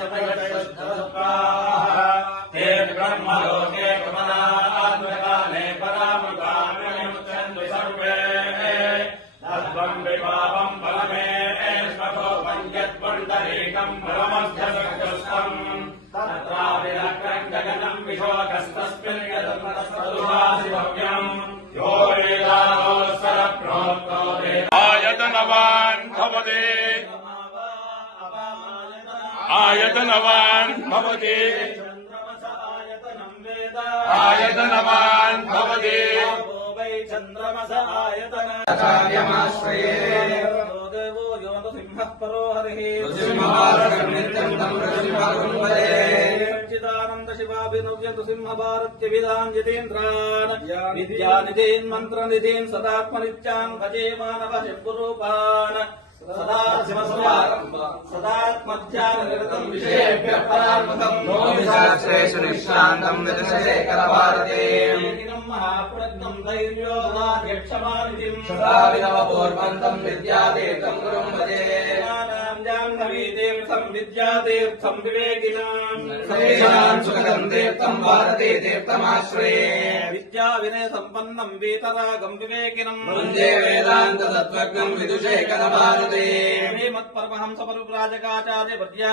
ते ब्रह्मलोके प्रपदात्मकाले परामृतामुच्यन्ते सर्वे तद्वं विभावं परमेश्वरोपं यत्पुण्डरीकं परमध्यसङ्गस्थम् तत्राविरक्रं गगनं विशोकस्तस्मिन् यदन्तस्तदुभासिभव्यम् यो वेदानोत्सरप्रोक्तो आयतनवान् भवति आयतनवान् भवति आयतनवान् भवति चन्द्रमस आयतनकार्यमाश्रये देवो योनसिंहः परो हरिः चिदानन्द शिवाभिनव्यतु सिंहभारत्यभिधान् जितेन्द्रान् विद्यानिधीन् मन्त्रनिधीन् सदात्मनित्यान् भजे मानवः शम्भुरूपान् सदात्मध्याननिरतं विषयेभ्यः परार्मुखं भूमिशास्त्रेषु निष्णान्तं विदशेखरभारतीम् महाप्रज्ञं धैर्योदाध्यक्षमानिधिं सदाविनवपूर्वन्तं विद्यातीर्थं गुरुं भजे जाह्नवीतीर्थं विद्यातीर्थं विवेकिनां सर्वेषां सुखदं तीर्थं भारतीतीर्थमाश्रये विद्याविनयसम्पन्नं वीतरागं विवेकिनं वन्दे वेदान्ततत्त्वज्ञं विदुषेखरभारते श्रीमत्परमहंस परिव्राजकाचार्यवर्य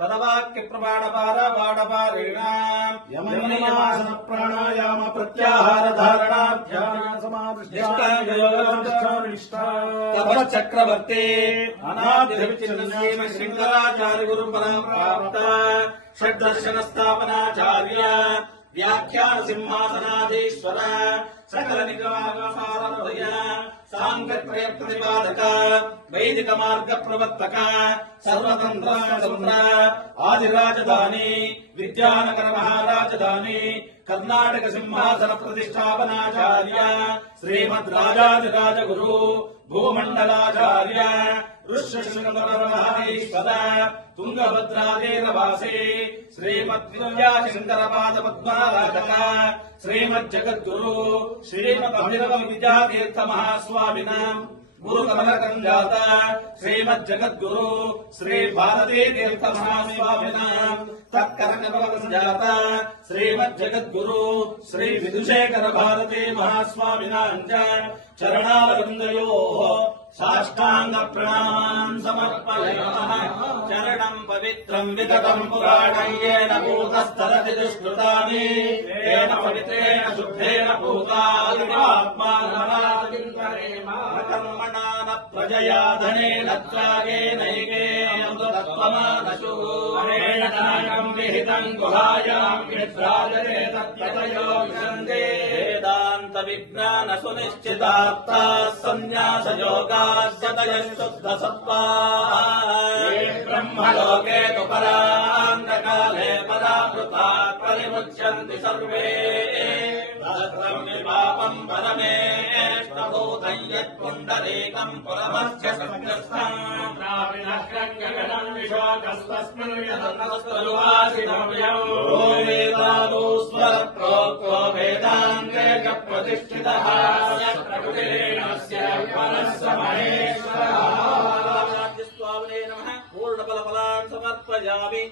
तदवाक्यप्रमाणपारापारेणां यमनियमासन प्राणायाम प्रत्याहार धारणा ध्यान समाधि तपश्चक्रवर्ती अनाद्यविचिन्नश्रीम शंकराचार्य गुरुपरम्पराप्त षड्दर्शन स्थापनाचार्य व्याख्यान सिंहासनाधीश्वर सकल निगमासारहृदय सांख्यत्रय प्रतिपादक वैदिक मार्ग प्रवर्तक सर्वतंत्र स्वतंत्र आदि राजधानी विद्यानगर महाराजधानी कर्नाटक सिंहासन प्रतिष्ठापनाचार्य श्रीमद् राजाधिराज गुरु भूमंडलाचार्य ऋष्यशृंगरमहेश्वर तुंगभद्रातीरवासी श्रीमद्विद्याशंकर पाद पद्मनाभक श्रीमज्जगद्गुरु श्रीमदभिनव विद्यातीर्थ महास्वामिना गुरुकमलकंजात श्रीमज्जगद्गुरु श्री भारती तीर्थ महास्वामिना तत्करकमलकंजात श्रीमज्जगद्गुरु श्री विदुषेखर भारती महास्वामिना चरणारविन्दयोः साष्टांग प्रणामान् समर्पयामः चरणं पवित्रं विगतं पुराणं येन भूतस्तरति दुष्कृतानि तेन पवित्रेण शुद्धेन भूतानि आत्मानमादिं कर्मणा न प्रजया धनेन त्यागेनैकेन तत्त्वमानशु अनेन विहितं गुहायां विभ्राजते तत्यतयो विशन्ते वेदान्त विज्ञान सुनिश्चितार्थाः ब्रह्मलोके तु परान्तकाले परामृतात् परिमुच्यन्ति सर्वे पापं परमेष्टभूतं यत्पुण्डरीकं पुरमध्यसङ्गस्थम् गगनं विशोकस्तस्मिन् यदन्तस्तदुवासिनव्यम् यो वेदानुस्वर प्रोक्तो वेदान्ते च प्रतिष्ठितः प्रकृतिरेणस्य परस्य महेश्वरः स्वामिने नमः पूर्णफलफलान् समर्पयामि।